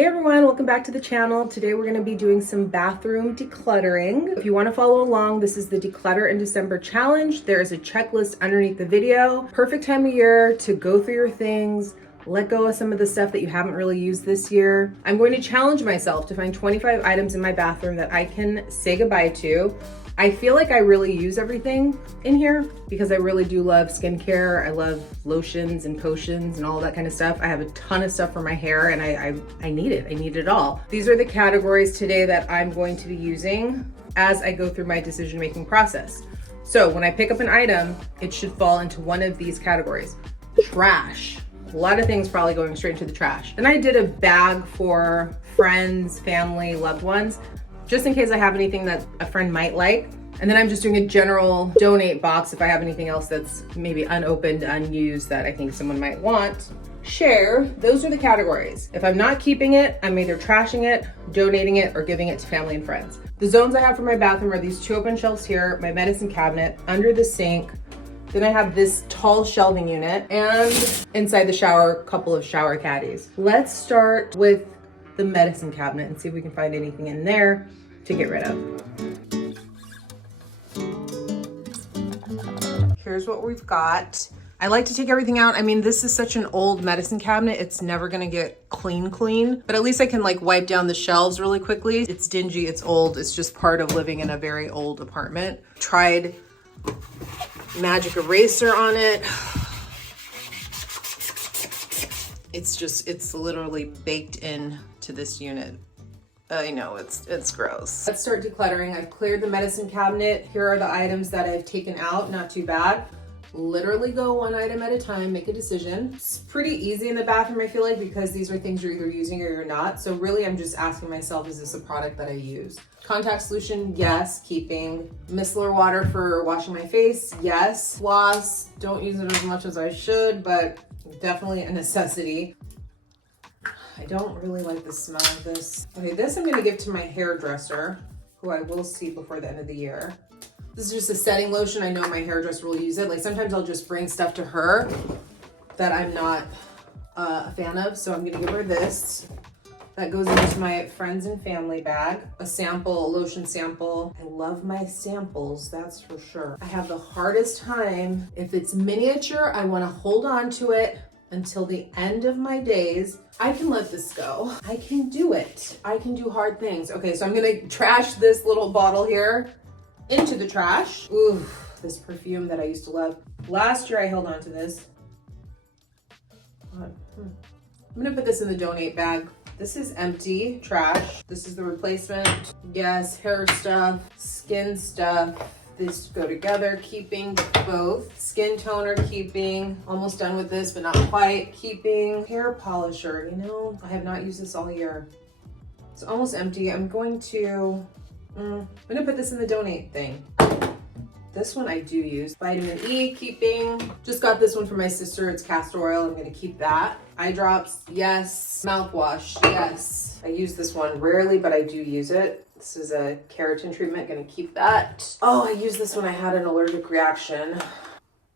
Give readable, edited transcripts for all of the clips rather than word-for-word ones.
Hey everyone, welcome back to the channel. Today we're going to be doing some bathroom decluttering. If you want to follow along, this is the Declutter in December challenge. There is a checklist underneath the video. Perfect time of year to go through your things, let go of some of the stuff that you haven't really used this year. I'm going to challenge myself to find 25 items in my bathroom that I can say goodbye to. I feel like I really use everything in here because I really do love skincare. I love lotions and potions and all that kind of stuff. I have a ton of stuff for my hair and I need it. I need it all. These are the categories today that I'm going to be using as I go through my decision-making process. So when I pick up an item, it should fall into one of these categories. Trash. A lot of things probably going straight into the trash. Then I did a bag for friends, family, loved ones, just in case I have anything that a friend might like. And then I'm just doing a general donate box if I have anything else that's maybe unopened, unused that I think someone might want. Share, those are the categories. If I'm not keeping it, I'm either trashing it, donating it, or giving it to family and friends. The zones I have for my bathroom are these two open shelves here, my medicine cabinet, under the sink. Then I have this tall shelving unit, and inside the shower, a couple of shower caddies. Let's start with the medicine cabinet and see if we can find anything in there to get rid of. Here's what we've got. I like to take everything out. I mean, this is such an old medicine cabinet. It's never gonna get clean, but at least I can like wipe down the shelves really quickly. It's dingy, it's old. It's just part of living in a very old apartment. Tried magic eraser on it. It's literally baked in to this unit. I know, it's gross. Let's start decluttering. I've cleared the medicine cabinet. Here are the items that I've taken out, not too bad. Literally go one item at a time, make a decision. It's pretty easy in the bathroom, I feel like, because these are things you're either using or you're not. So really, I'm just asking myself, is this a product that I use? Contact solution, yes, keeping. Micellar water for washing my face, yes. Floss, don't use it as much as I should, but definitely a necessity. I don't really like the smell of this. Okay, this I'm gonna give to my hairdresser, who I will see before the end of the year. This is just a setting lotion. I know my hairdresser will use it. Like sometimes I'll just bring stuff to her that I'm not a fan of. So I'm gonna give her this. That goes into my friends and family bag. A sample, a lotion sample. I love my samples, that's for sure. I have the hardest time. If it's miniature, I wanna hold on to it until the end of my days. I can let this go. I can do it. I can do hard things. Okay, so I'm gonna trash this little bottle here into the trash. Ooh, this perfume that I used to love. Last year I held on to this. I'm gonna put this in the donate bag. This is empty, trash. This is the replacement. Yes, hair stuff, skin stuff. These go together, keeping both. Skin toner, keeping. Almost done with this, but not quite. Keeping. Hair polisher, you know, I have not used this all year. It's almost empty. I'm gonna put this in the donate thing. This one I do use. Vitamin E, keeping. Just got this one for my sister. It's castor oil. I'm gonna keep that. Eye drops, yes. Mouthwash, yes. I use this one rarely, but I do use it. This is a keratin treatment, gonna keep that. Oh, I used this when I had an allergic reaction.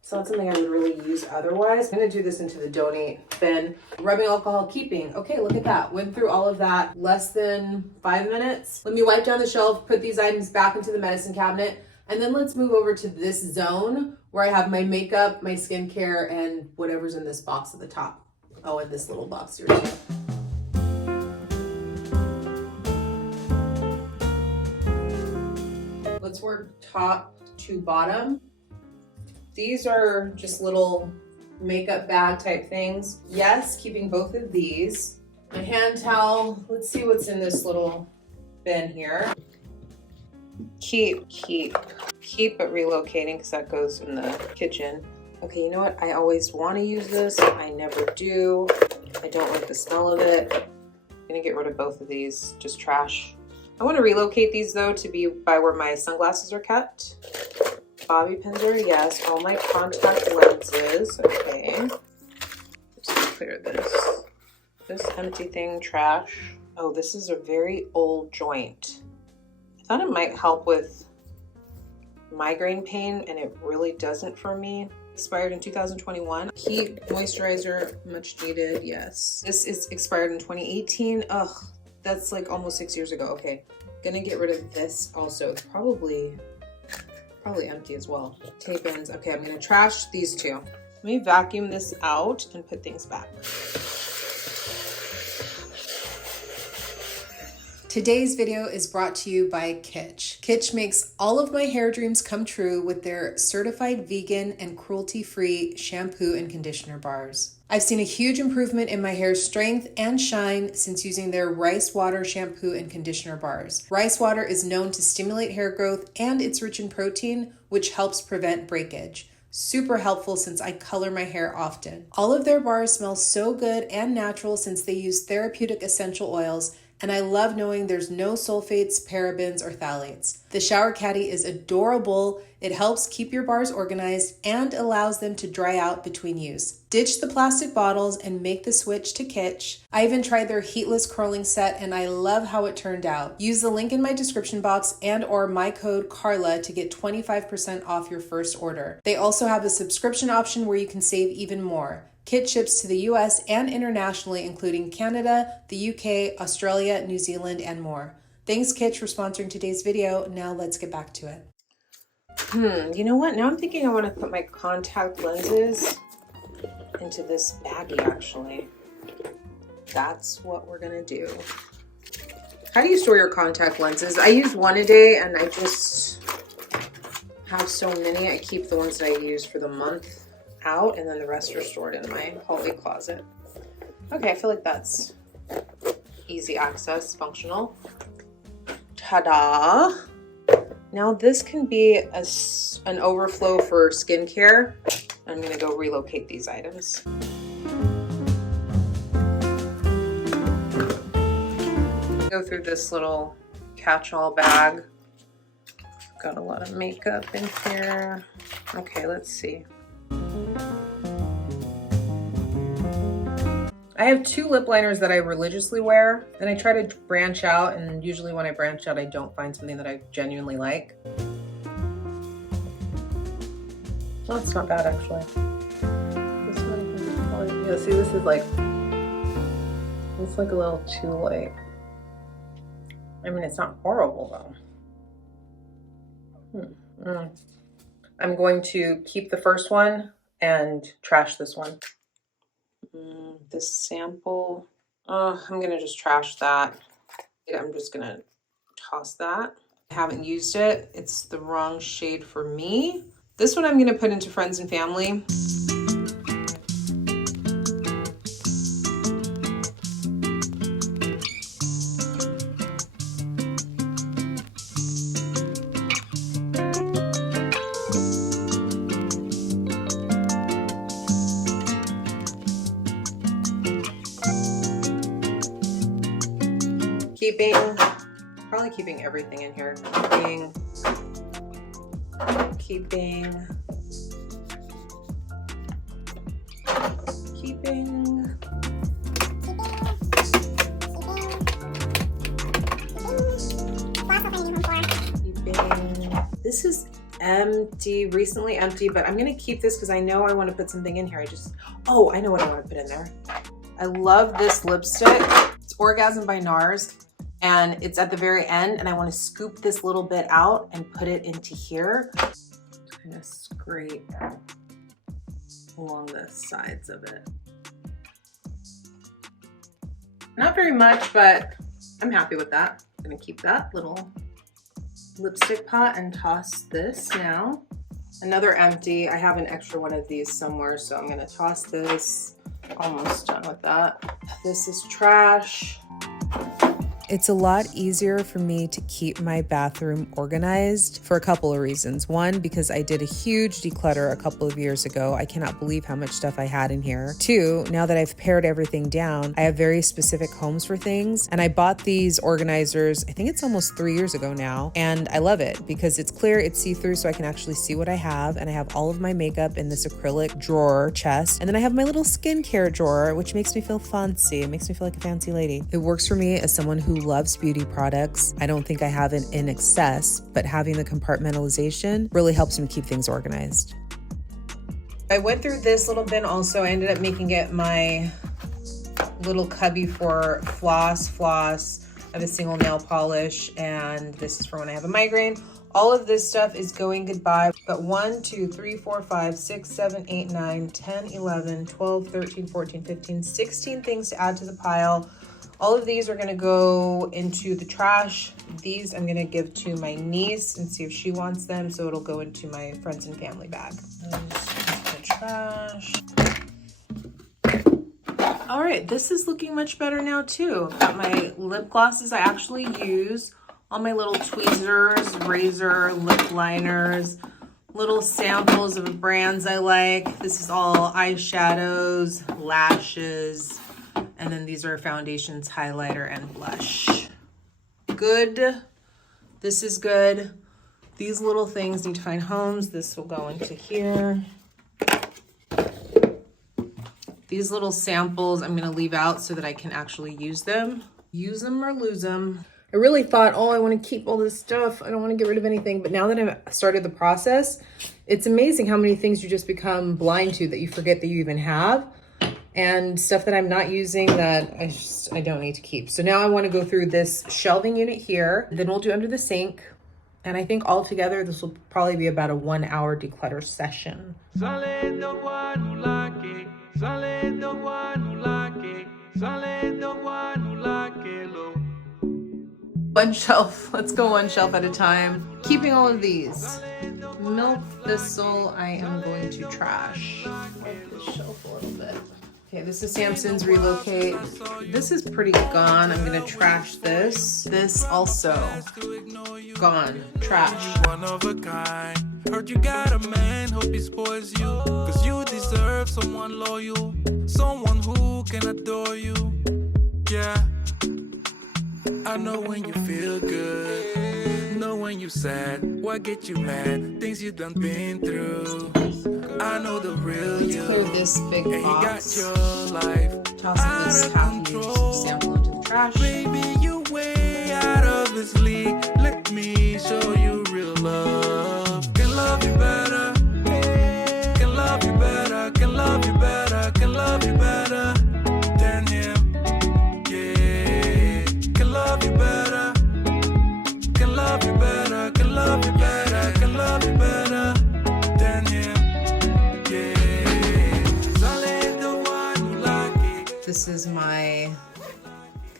It's not something I would really use otherwise. I'm gonna do this into the donate bin. Rubbing alcohol, keeping. Okay, look at that. Went through all of that less than 5 minutes. Let me wipe down the shelf, put these items back into the medicine cabinet, and then let's move over to this zone where I have my makeup, my skincare, and whatever's in this box at the top. Oh, and this little box here too. Let's work top to bottom. These are just little makeup bag type things. Yes, keeping both of these. My hand towel. Let's see what's in this little bin here. Keep, but relocating because that goes in the kitchen. Okay, you know what? I always want to use this. I never do. I don't like the smell of it. I'm gonna get rid of both of these, just trash. I want to relocate these though to be by where my sunglasses are kept. Bobby pins are yes. All my contact lenses. Okay. Let's clear this. This empty thing, trash. Oh, this is a very old joint. I thought it might help with migraine pain and it really doesn't for me. Expired in 2021. Heat moisturizer, much needed, yes. This is expired in 2018. Ugh, that's like almost 6 years ago. Okay, gonna get rid of this also. It's probably empty as well. Tape ends. Okay, I'm gonna trash these two. Let me vacuum this out and put things back. Today's video is brought to you by Kitsch. Kitsch makes all of my hair dreams come true with their certified vegan and cruelty-free shampoo and conditioner bars. I've seen a huge improvement in my hair's strength and shine since using their rice water shampoo and conditioner bars. Rice water is known to stimulate hair growth and it's rich in protein, which helps prevent breakage. Super helpful since I color my hair often. All of their bars smell so good and natural since they use therapeutic essential oils, and I love knowing there's no sulfates, parabens, or phthalates. The shower caddy is adorable. It helps keep your bars organized and allows them to dry out between use. Ditch the plastic bottles and make the switch to Kitsch. I even tried their heatless curling set and I love how it turned out. Use the link in my description box and or my code Carla to get 25% off your first order. They also have a subscription option where you can save even more. Kitsch ships to the US and internationally, including Canada, the UK, Australia, New Zealand, and more. Thanks, Kitsch, for sponsoring today's video. Now let's get back to it. You know what? Now I'm thinking I want to put my contact lenses into this baggie, actually. That's what we're going to do. How do you store your contact lenses? I use one a day, and I just have so many. I keep the ones that I use for the month out, and then the rest are stored in my hallway closet. Okay, I feel like that's easy access, functional. Ta-da! Now this can be an overflow for skincare. I'm gonna go relocate these items. Go through this little catch-all bag. Got a lot of makeup in here. Okay, let's see. I have two lip liners that I religiously wear, and I try to branch out, and usually when I branch out, I don't find something that I genuinely like. Oh, it's not bad actually. This one, yeah, see, this is like, it's like a little too light. I mean, it's not horrible though. I'm going to keep the first one and trash this one. This sample, I'm gonna just trash that. I'm just gonna toss that. I haven't used it. It's the wrong shade for me. This one I'm gonna put into friends and family. Probably keeping everything in here. Keeping. This is empty, recently empty, but I'm gonna keep this because I know I want to put something in here. I know what I want to put in there. I love this lipstick. It's Orgasm by NARS. And it's at the very end, and I want to scoop this little bit out and put it into here. Kind of scrape along the sides of it. Not very much, but I'm happy with that. I'm gonna keep that little lipstick pot and toss this now. Another empty. I have an extra one of these somewhere, so I'm gonna toss this. Almost done with that. This is trash. It's a lot easier for me to keep my bathroom organized for a couple of reasons. One, because I did a huge declutter a couple of years ago. I cannot believe how much stuff I had in here. Two, now that I've pared everything down, I have very specific homes for things. And I bought these organizers, I think it's almost 3 years ago now. And I love it because it's clear, it's see-through, so I can actually see what I have. And I have all of my makeup in this acrylic drawer chest. And then I have my little skincare drawer, which makes me feel fancy. It makes me feel like a fancy lady. It works for me as someone who loves beauty products. I don't think I have it in excess, but having the compartmentalization really helps me keep things organized. I went through this little bin also. I ended up making it my little cubby for floss. I have a single nail polish, and this is for when I have a migraine. All of this stuff is going goodbye. But 1, 2, 3, 4, 5, 6, 7, 8, 9, 10, 11, 12, 13, 14, 15, 16 things to add to the pile. All of these are gonna go into the trash. These I'm gonna give to my niece and see if she wants them, so it'll go into my friends and family bag. The trash. All right, this is looking much better now too. I've got my lip glosses I actually use, all my little tweezers, razor, lip liners, little samples of brands I like. This is all eyeshadows, lashes, and then these are foundations, highlighter, and blush. Good. This is good. These little things need to find homes. This will go into here. These little samples I'm gonna leave out so that I can actually use them. Use them or lose them. I really thought, oh, I wanna keep all this stuff. I don't wanna get rid of anything. But now that I've started the process, it's amazing how many things you just become blind to that you forget that you even have. And stuff that I'm not using that I don't need to keep. So now I wanna go through this shelving unit here. Then we'll do under the sink. And I think altogether, this will probably be about a 1 hour declutter session. One shelf, let's go one shelf at a time. Keeping all of these. Milk thistle, I am going to trash. Wipe this shelf a little bit. Okay, this is Samson's Relocate. This is pretty gone. I'm gonna trash this. This also gone. Trash. One of a kind. Heard you got a man, hope he spoils you. Cause you deserve someone loyal, someone who can adore you. Yeah, I know when you feel good, know when you sad, what get you mad, things you done been through. I know the real you. Let's clear this big box. You got your life. Toss this half-used sample into the trash. Baby, you way out of this league. Let me show you real love. Can love you better. Can love you better. Can love you better. Can love you better than him. Yeah. Can love you better. Can love you better. Can love you better. Can love you better than him. This is my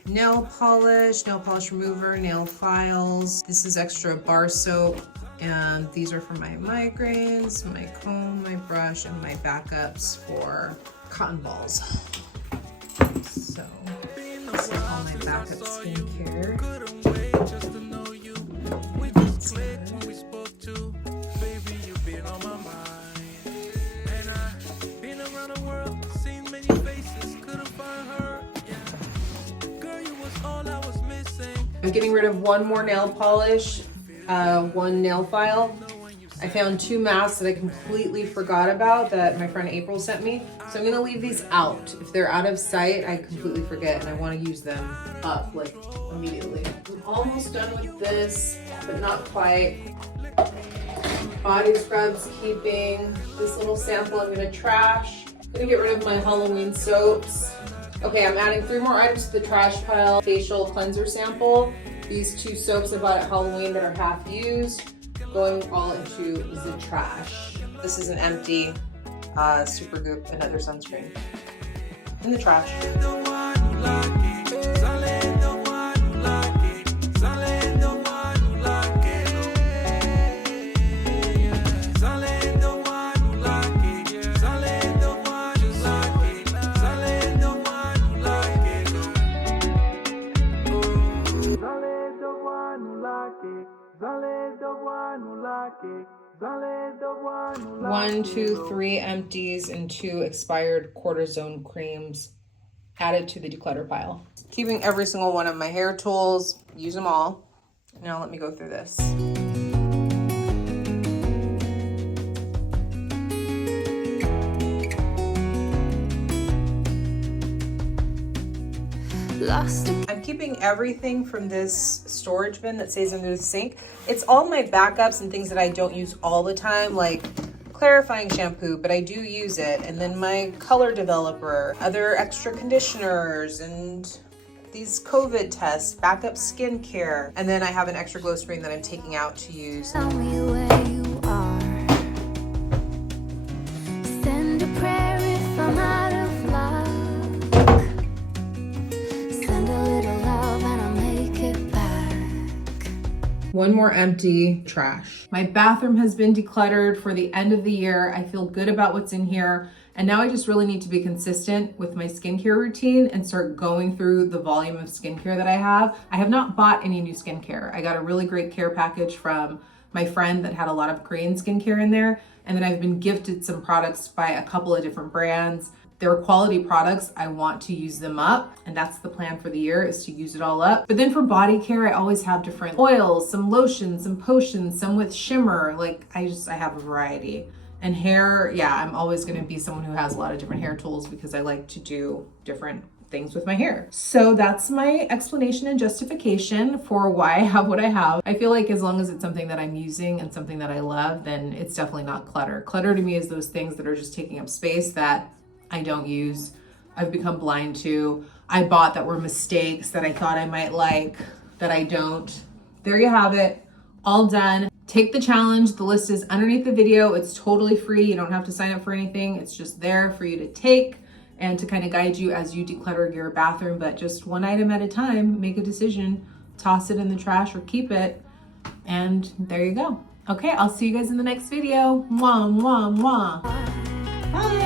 nail polish remover, nail files. This is extra bar soap, and these are for my migraines, my comb, my brush, and my backups for cotton balls. So this is all my backup skincare. I'm getting rid of one more nail polish, one nail file. I found 2 masks that I completely forgot about that my friend April sent me. So I'm gonna leave these out. If they're out of sight, I completely forget and I wanna use them up like immediately. I'm almost done with this, but not quite. Body scrubs, keeping. This little sample I'm gonna trash. I'm gonna get rid of my Halloween soaps. Okay, I'm adding 3 more items to the trash pile. Facial cleanser sample. These 2 soaps I bought at Halloween that are half used, going all into the trash. This is an empty Supergoop, another sunscreen. In the trash. One, 2, 3 empties and 2 expired cortisone creams added to the declutter pile. Keeping every single one of my hair tools, use them all. Now let me go through this. I'm keeping everything from this storage bin that stays under the sink. It's all my backups and things that I don't use all the time, like clarifying shampoo, but I do use it. And then my color developer, other extra conditioners, and these COVID tests, backup skincare. And then I have an extra glow screen that I'm taking out to use. Tell me where you are. Send a prayer if I'm out of luck. Send a little love and I'll make it back. One more empty trash. My bathroom has been decluttered for the end of the year. I feel good about what's in here. And now I just really need to be consistent with my skincare routine and start going through the volume of skincare that I have. I have not bought any new skincare. I got a really great care package from my friend that had a lot of Korean skincare in there. And then I've been gifted some products by a couple of different brands. They're quality products. I want to use them up. And that's the plan for the year, is to use it all up. But then for body care, I always have different oils, some lotions, some potions, some with shimmer. Like I have a variety. And hair, yeah, I'm always gonna be someone who has a lot of different hair tools because I like to do different things with my hair. So that's my explanation and justification for why I have what I have. I feel like as long as it's something that I'm using and something that I love, then it's definitely not clutter. Clutter to me is those things that are just taking up space that I don't use, I've become blind to, I bought that were mistakes that I thought I might like, that I don't. There you have it, all done. Take the challenge. The list is underneath the video. It's totally free. You don't have to sign up for anything. It's just there for you to take and to kind of guide you as you declutter your bathroom, but just one item at a time. Make a decision, toss it in the trash or keep it. And there you go. Okay, I'll see you guys in the next video. Mwah, mwah, mwah. Bye.